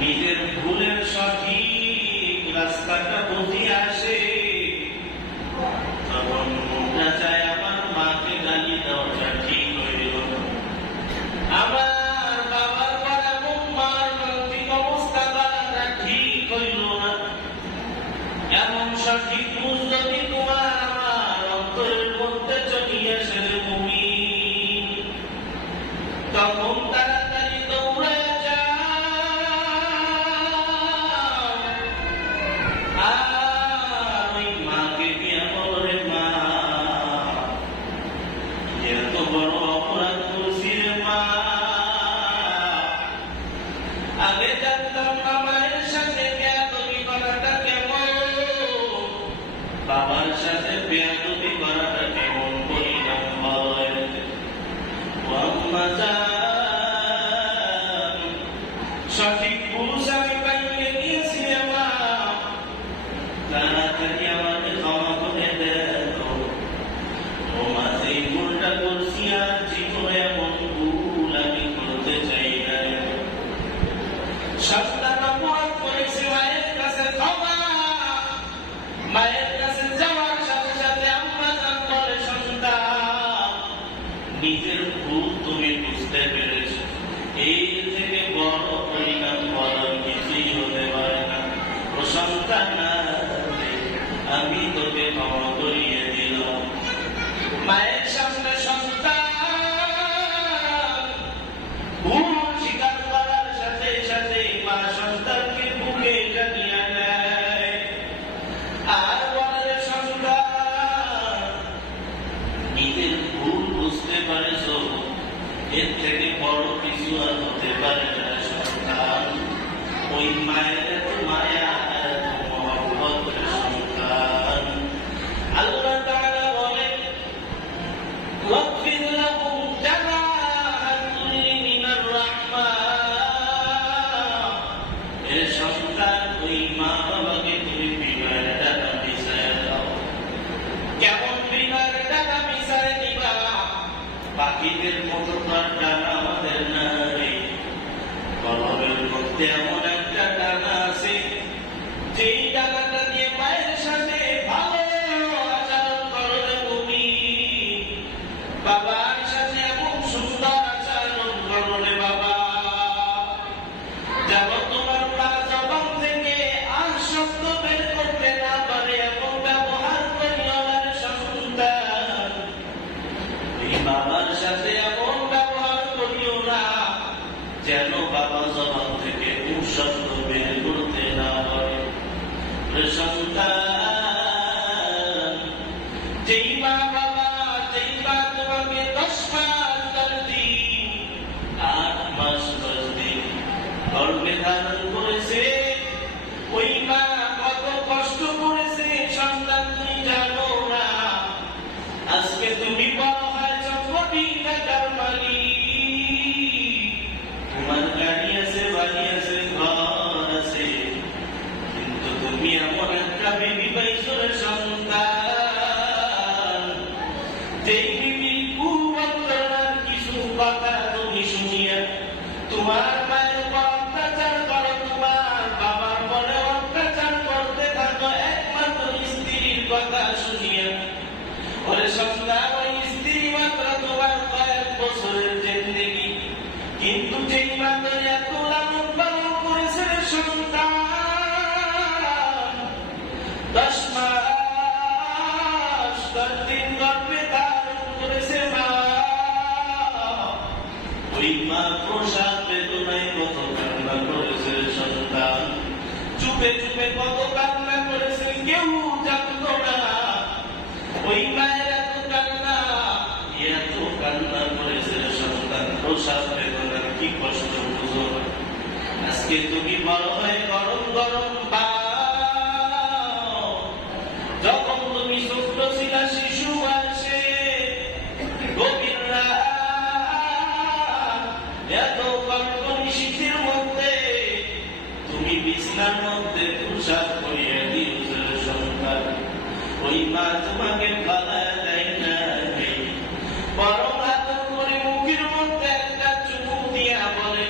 নিজের ভুলের সঠিক রাস্তাটা বুঝে আসে, তখন মনটা চায় আমার মাকে গালি দেওয়াটা ঠিক হইল না। আমার বাবার করা মার মানসিক অবস্থা করাটা ঠিক হইল না। এমন সঠিক বুঝ যদি তোমার আমার অন্তরের মধ্যে চলিয়ে আসে মুমিন, তখন তাড়াতাড়ি দৌড়ে আগে জানতাম না মায়ের সাথে বেয়াদবি করাটা কেমন, বাবার সাথে বেয়াদবি করাটা কেমন পরিণাম হয়। সঠিক পুরুষ আমি পাইয়ে গিয়েছি, আমার তাড়াতাড়ি আমাকে ক্ষমা করে দেন। ও মাঝে এই ভুলটা করছি, আর জীবনে এমন ভুল আমি করতে চাই না। সন্তান অপরাধ করেছে, মায়ের কাছে ক্ষমা, মায়ের কাছে যাওয়ার সাথে সাথে আম্মা জান বলে, সন্তান নিজের ভুল তুমি বুঝতে পেরেছ, এর থেকে বড় পরিণাম বলার কিছুই হতে পারে না। ও সন্তান আমি তোকে ক্ষমা করিয়ে দিলাম। মায়ের সামনে সন্তান ভুল স্বীকার করার সাথে সাথে মা সন্তানকে বুকে টানিয়ে নেয় আর বলে, সন্তান নিজের ভুল বুঝতে পারেছ, এর থেকে বড় কিছু আর হতে পারে না। সন্তান ওই মায়ের এত মায়া এত মহব্বত সন্তান। আল্লাহ তাআলা বলেন, ওয়াগফির লাহুম জানাহাল যুল্লি মিনার রাহমা। এ সন্তান ওই মা বাবাকে তুমি বিমার টাকা মিশায় দাও। কেমন বিমার টাকা মিশায় দিবা? পাখিদের মতো তার টাকা আমাদের নাই। কলমের মধ্যে এমন একটা টাকা আছে, যেই টাকাটা দিয়ে মায়ের সাথে ভালো আচরণ করলে তুমি, বাবার সাথে এমন সুন্দর আচরণ করলে বাবা, যেমন তোমার মা জবান থেকে আর শব্দ বের করতে না পারে এমন ব্যবহার করিও না সন্তান। এই বাবার সাথে এমন ব্যবহার করিও না যেন বাবা জবান থেকে শব্দ বের করতে না পারে। সন্তান যেই মা বাবা, যেই মা তোমাকে 10 মাস 10 দিন 8 মাস 10 দিন গর্ভে ধারণ করেছে, ওই মা কত কষ্ট করেছে সন্তান তুমি জানো না। আজকে তুমি বড় হয়েছ, কোটি টাকার মালিক, তোমার গাড়ি আছে, বাড়ি আছে, ঘর আছে, কিন্তু তুমি এমন একটা বেবি পাইছো সন্তান, যেই বেবির কুমন্ত্রণার কিছু কথা তুমি শুনিয়া তোমার মায়ের উপর অত্যাচার করো, তোমার বাবার পরে অত্যাচার করতে থাকো একমাত্র স্ত্রীর কথা শুনিয়া। ওরে সন্তান, ওই স্ত্রী মাত্র তোমার কয়েক বছরের জিন্দেগি, কিন্তু যেই মাত্র এত লালন পালন করেছে সন্তান, 10 মাস 10 দিন গর্ভে ধারণ করেছে মা, ওই মা প্রসাদ বেদনায় কত কান্না করেছে সন্তান, চুপে চুপে কত কান্না করেছে, কেউ জানতো না। ওই মায়ের এত কান্না করেছে সন্তান, প্রসাদ বেদনার কি কষ্ট বুঝো। আজকে তুমি বড় হয়ে গরম গরম পাও, যখন তুমি ছোট্ট ছিলা শিশু আছে, গভীর রাত, এত কনকনি শীতের মধ্যে তুমি বিছানার মধ্যে প্রসাদ করিয়ে দিয়েছ সন্তান, ওই মা তোমাকে ফালায় দেয় না, বরং আদর করে মুখের মধ্যে একটা চুমুক দিয়া বলে,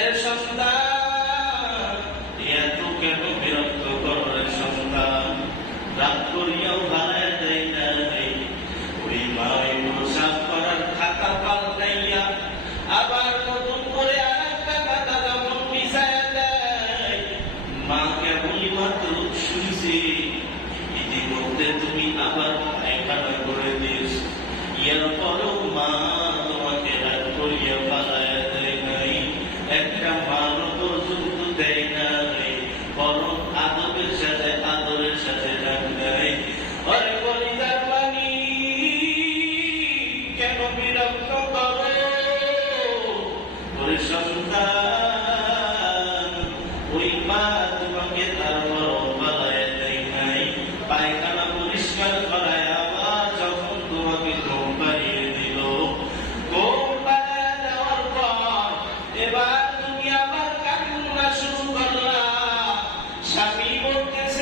এর সন্তান কেন বিরক্ত করে সন্তান, রাগ করিয়াও ভাড়ায় দেয় নাই। ওই মা সাফ করার খাতা পাল্টাইয়া আবার নতুন করে আর একটা খাতা যখন পিছায় দেয়, মা কেবলই মাত্র শুনছি ইতিমধ্যে তুমি আবার পায়খানা করে দিস, এরপরেও মা তোমাকে রাগ করিয়া পালায় দেয় নাই, একটা মানও পর্যন্ত দেয় নাই, বরং আদরের সাথে ডাক দেয়। আরে কলিজার পানি কেন বিরক্ত করো ওরে সন্তান, ওই মা তোমাকে তারপর পালায় দেয় নাই, পায়খানা পরিষ্কার করায় আবার যখন তোমাকে ঘুম পাড়িয়ে দিল, ঘুম পাড়িয়ে দেওয়ার পর এবার তুমি আবার কান্না শুরু করলা। স্বামী বলতেছে